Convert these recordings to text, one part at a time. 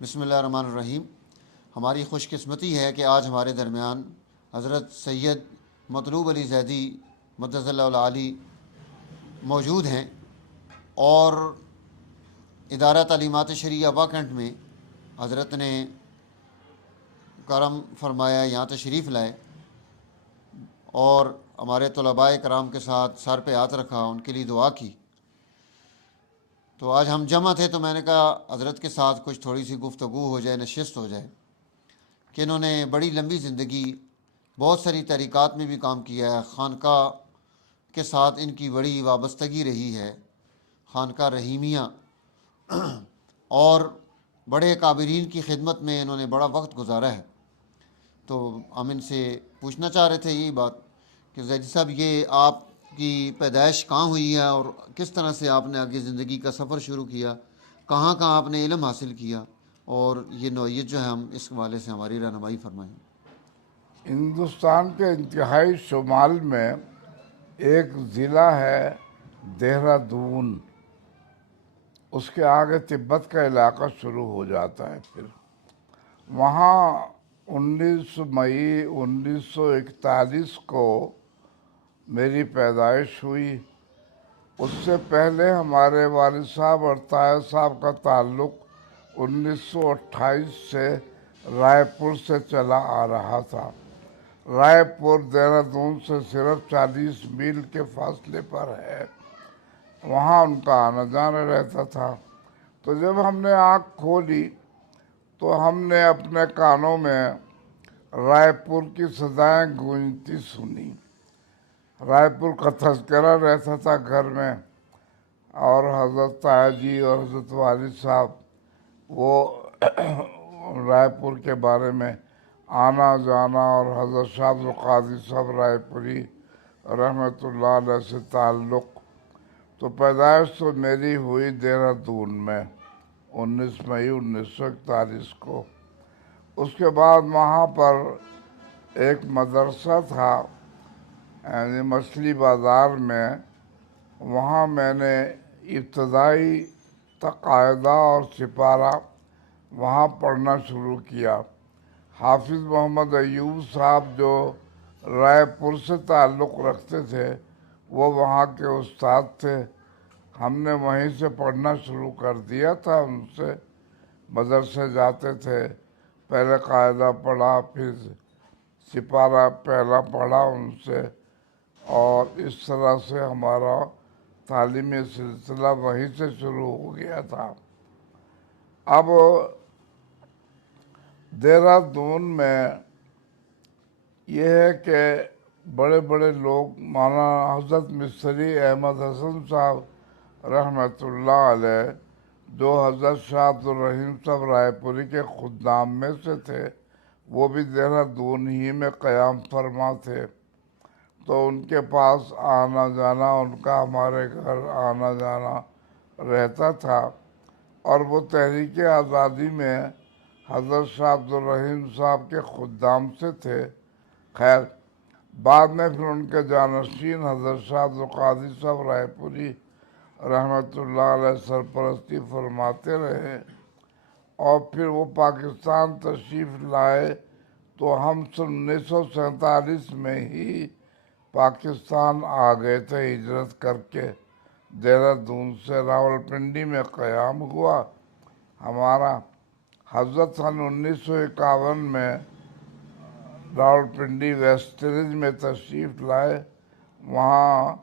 بسم اللہ الرحمن الرحیم۔ ہماری خوش قسمتی ہے کہ آج ہمارے درمیان حضرت سید مطلوب علی زیدی مدثر اللہ العالی موجود ہیں، اور ادارہ تعلیمات شرعیہ واکنٹ میں حضرت نے کرم فرمایا، یہاں تشریف لائے اور ہمارے طلباء کرام کے ساتھ سر پہ ہاتھ رکھا، ان کے لیے دعا کی۔ تو آج ہم جمع تھے تو میں نے کہا حضرت کے ساتھ کچھ تھوڑی سی گفتگو ہو جائے، نشست ہو جائے، کہ انہوں نے بڑی لمبی زندگی بہت ساری تحریکات میں بھی کام کیا ہے۔ خانقاہ کے ساتھ ان کی بڑی وابستگی رہی ہے، خانقاہ رحیمیہ، اور بڑے کابرین کی خدمت میں انہوں نے بڑا وقت گزارا ہے۔ تو ہم ان سے پوچھنا چاہ رہے تھے یہی بات کہ زیدی صاحب، یہ آپ کی پیدائش کہاں ہوئی ہے اور کس طرح سے آپ نے آگے زندگی کا سفر شروع کیا، کہاں کہاں آپ نے علم حاصل کیا، اور یہ نوعیت جو ہے ہم اس حوالے سے ہماری رہنمائی فرمائیں۔ ہندوستان کے انتہائی شمال میں ایک ضلع ہے دہرادون، اس کے آگے تبت کا علاقہ شروع ہو جاتا ہے۔ پھر وہاں 19 مئی 1941 کو میری پیدائش ہوئی۔ اس سے پہلے ہمارے والد صاحب اور طاہر صاحب کا تعلق 1928 سے رائے پور سے چلا آ رہا تھا۔ رائے پور دہرادون سے صرف 40 میل کے فاصلے پر ہے، وہاں ان کا آنا جانا رہتا تھا۔ تو جب ہم نے آنکھ کھولی تو ہم نے اپنے کانوں میں رائے پور کی صدائیں گونجتی سنی۔ رائے پور کا تذکرہ رہتا تھا گھر میں، اور حضرت طاہر جی اور حضرت والد صاحب وہ رائے پور کے بارے میں آنا جانا، اور حضرت شاہ عبد القادر صاحب رائے پوری رحمۃ اللہ علیہ سے تعلق۔ تو پیدائش تو میری ہوئی دہرادون میں 19 مئی 1941 کو۔ اس کے بعد وہاں پر ایک مدرسہ تھا، یعنی مچھلی بازار میں، وہاں میں نے ابتدائی تقاعدہ اور سپارہ وہاں پڑھنا شروع کیا۔ حافظ محمد ایوب صاحب جو رائے پور سے تعلق رکھتے تھے وہ وہاں کے استاد تھے، ہم نے وہیں سے پڑھنا شروع کر دیا تھا۔ ان سے مدرسے جاتے تھے، پہلے قاعدہ پڑھا، پھر سپارہ پہلا پڑھا ان سے، اور اس طرح سے ہمارا تعلیمی سلسلہ وہیں سے شروع ہو گیا تھا۔ اب دہرادون میں یہ ہے کہ بڑے بڑے لوگ، مولانا حضرت مصری احمد حسن صاحب رحمۃ اللہ علیہ، جو حضرت شاہ عبد الرحیم صاحب رائے پوری کے خدام میں سے تھے، وہ بھی دہرادون ہی میں قیام فرما تھے۔ تو ان کے پاس آنا جانا، ان کا ہمارے گھر آنا جانا رہتا تھا، اور وہ تحریک آزادی میں حضرت شاہ عبد الرحیم صاحب کے خدام سے تھے۔ خیر، بعد میں پھر ان کے جانشین حضرت شاہ عبد القادر صاحب رائے پوری رحمۃ اللہ علیہ سرپرستی فرماتے رہے، اور پھر وہ پاکستان تشریف لائے تو ہم 1947 میں ہی پاکستان آ گئے تھے ہجرت کر کے۔ دہرادون سے راولپنڈی میں قیام ہوا ہمارا۔ حضرت سن 1951 میں راولپنڈی ویسٹریج میں تشریف لائے، وہاں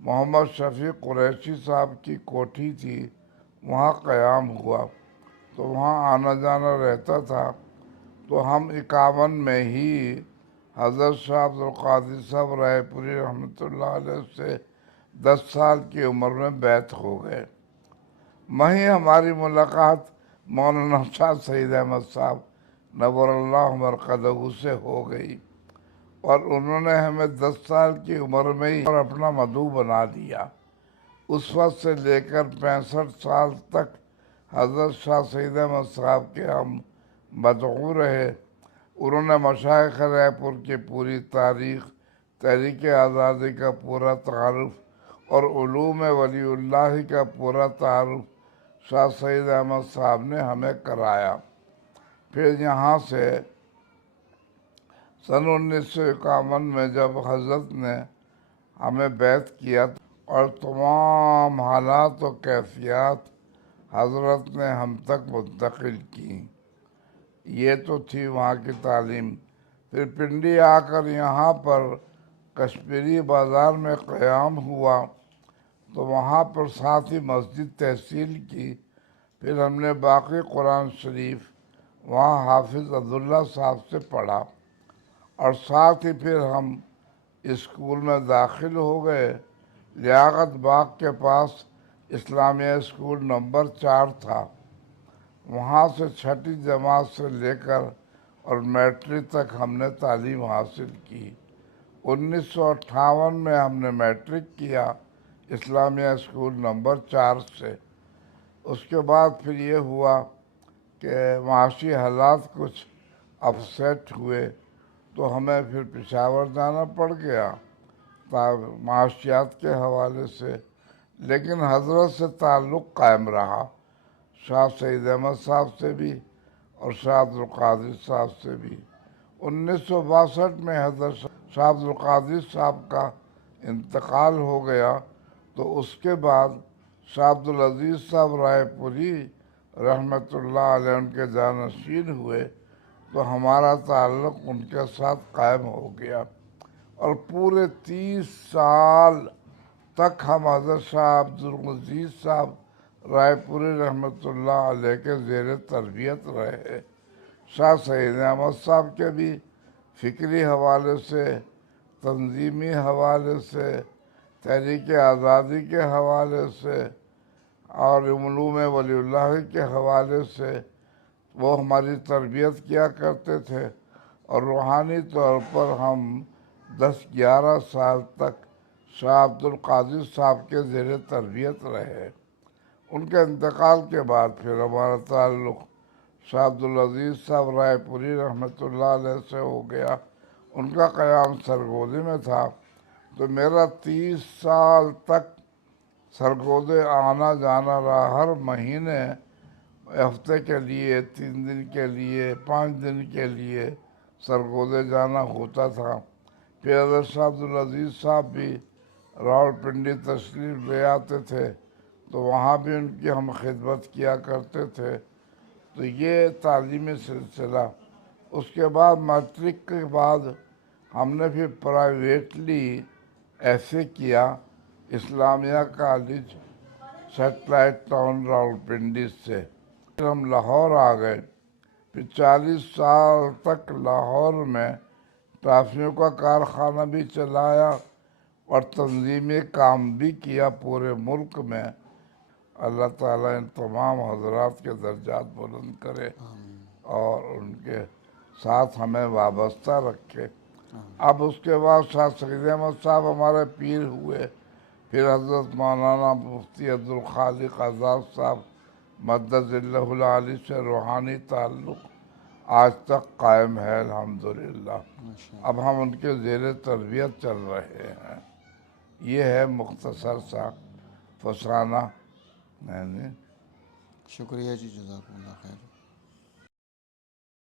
محمد شفیق قریشی صاحب کی کوٹھی تھی، وہاں قیام ہوا، تو وہاں آنا جانا رہتا تھا۔ تو ہم 51 میں ہی حضرت شاہ عبد القادر صاحب رائے پوری رحمۃ اللہ علیہ سے 10 سال کی عمر میں بیعت ہو گئے۔ وہیں ہماری ملاقات مولانا شاہ سید احمد صاحب نور اللہ مرقدہ سے ہو گئی، اور انہوں نے ہمیں 10 سال کی عمر میں ہی اپنا مدعو بنا لیا۔ اس وقت سے لے کر 65 سال تک حضرت شاہ سید احمد صاحب کے ہم مدعو رہے۔ انہوں نے مشائخ رائے پور کی پوری تاریخ، تحریک آزادی کا پورا تعارف، اور علوم ولی اللہ کا پورا تعارف شاہ سید احمد صاحب نے ہمیں کرایا۔ پھر یہاں سے سن 1951 میں جب حضرت نے ہمیں بیعت کیا اور تمام حالات و کیفیات حضرت نے ہم تک منتقل کی، یہ تو تھی وہاں کی تعلیم۔ پھر پنڈی آ کر یہاں پر کشمیری بازار میں قیام ہوا تو وہاں پر ساتھ ہی مسجد تحصیل کی۔ پھر ہم نے باقی قرآن شریف وہاں حافظ عبداللہ صاحب سے پڑھا، اور ساتھ ہی پھر ہم اسکول میں داخل ہو گئے۔ لیاقت باغ کے پاس اسلامیہ اسکول نمبر 4 تھا، وہاں سے چھٹی جماعت سے لے کر اور میٹرک تک ہم نے تعلیم حاصل کی۔ 1958 میں ہم نے میٹرک کیا اسلامیہ اسکول نمبر 4 سے۔ اس کے بعد پھر یہ ہوا کہ معاشی حالات کچھ اپسیٹ ہوئے تو ہمیں پھر پشاور جانا پڑ گیا معاشیات کے حوالے سے، لیکن حضرت سے تعلق قائم رہا، شاہ سعید احمد صاحب سے بھی اور شاہ عبدالقادر صاحب سے بھی۔ 1962 میں حضرت شاہ عبدالقادر صاحب کا انتقال ہو گیا تو اس کے بعد شاہ عبدالعزیز صاحب رائے پوری رحمۃ اللہ علیہ ان کے جانشین ہوئے تو ہمارا تعلق ان کے ساتھ قائم ہو گیا، اور پورے 30 سال تک ہم حضرت شاہ عبدالعزیز صاحب رائے پوری رحمۃ اللہ علیہ کے زیر تربیت رہے۔ شاہ سعید احمد صاحب کے بھی فکری حوالے سے، تنظیمی حوالے سے، تحریک آزادی کے حوالے سے اور علوم ولی اللہ کے حوالے سے وہ ہماری تربیت کیا کرتے تھے، اور روحانی طور پر ہم 10-11 سال تک شاہ عبدالقادر صاحب کے زیر تربیت رہے۔ ان کے انتقال کے بعد پھر ہمارا تعلق شاہ عبدالعزیز صاحب رائے پوری رحمۃ اللہ علیہ سے ہو گیا۔ ان کا قیام سرگودے میں تھا تو میرا 30 سال تک سرگودے آنا جانا رہا، ہر مہینے ہفتے کے لیے، 3 دن کے لیے، 5 دن کے لیے سرگودے جانا ہوتا تھا۔ پھر حضرت شاہ عبدالعزیز صاحب بھی راولپنڈی تشریف لے آتے تھے تو وہاں بھی ان کی ہم خدمت کیا کرتے تھے۔ تو یہ تعلیمی سلسلہ۔ اس کے بعد میٹرک کے بعد ہم نے پھر پرائیویٹلی ایسے کیا اسلامیہ کالج سیٹلائٹ ٹاؤن راولپنڈی سے۔ پھر ہم لاہور آ گئے، پھر 40 سال تک لاہور میں ٹافیوں کا کارخانہ بھی چلایا اور تنظیمی کام بھی کیا پورے ملک میں۔ اللہ تعالیٰ ان تمام حضرات کے درجات بلند کرے اور ان کے ساتھ ہمیں وابستہ رکھے۔ اب اس کے بعد شاہ سعید احمد صاحب ہمارے پیر ہوئے، پھر حضرت مولانا مفتی عبدالخالق آزاد صاحب مدد اللہ العالی سے روحانی تعلق آج تک قائم ہے الحمدللہ۔ اب ہم ان کے زیر تربیت چل رہے ہیں۔ یہ ہے مختصر سا فسانہ۔ شکریہ جی، جزاک اللہ خیر۔